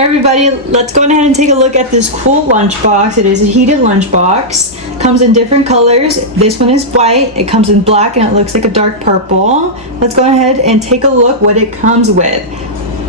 Hey everybody, let's go ahead and take a look at this cool lunchbox. It is a heated lunchbox. Comes in different colors. This one is white. It comes in black and it looks like a dark purple. Let's go ahead and take a look what it comes with.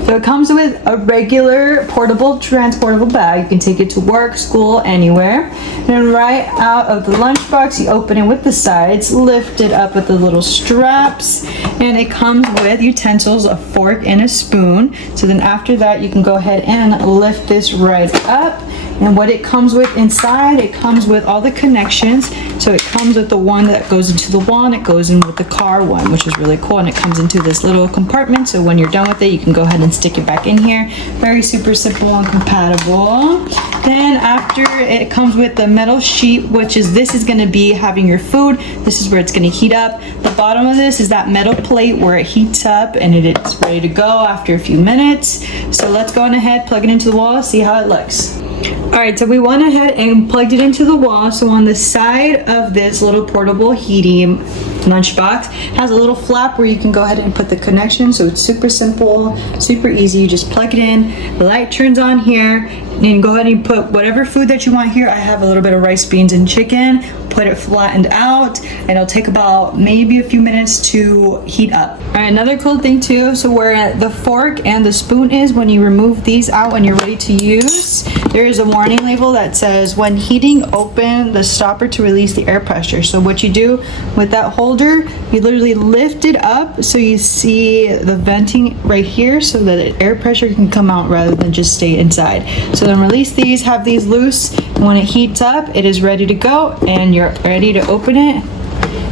So it comes with a regular portable transportable bag. You can take it to work, school, anywhere. And then right out of the lunchbox, you open it with the sides, lift it up with the little straps, and it comes with utensils, a fork and a spoon. So then after that, you can go ahead and lift this right up. And what it comes with inside, it comes with all the connections. So it comes with the one that goes into the wall, and it goes in with the car one, which is really cool. And it comes into this little compartment. So when you're done with it, you can go ahead and stick it back in here. Very super simple and compatible. Then after, it comes with the metal sheet, which is, this is gonna be having your food. This is where it's gonna heat up. The bottom of this is that metal plate where it heats up and it's ready to go after a few minutes. So let's go on ahead, plug it into the wall, see how it looks. All right, so we went ahead and plugged it into the wall. So on the side of this little portable heating lunchbox has a little flap where you can go ahead and put the connection. So it's super simple, super easy. You just plug it in, the light turns on here, and you go ahead and put whatever food that you want here. I have a little bit of rice, beans, and chicken. Put it flattened out, and it'll take about maybe a few minutes to heat up. All right, another cool thing too, so where the fork and the spoon is, when you remove these out when you're ready to use, there is a warning label that says, when heating, open the stopper to release the air pressure. So what you do with that holder, you literally lift it up so you see the venting right here so that the air pressure can come out rather than just stay inside. So then release these, have these loose, and when it heats up, it is ready to go, and you're ready to open it,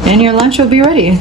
and your lunch will be ready.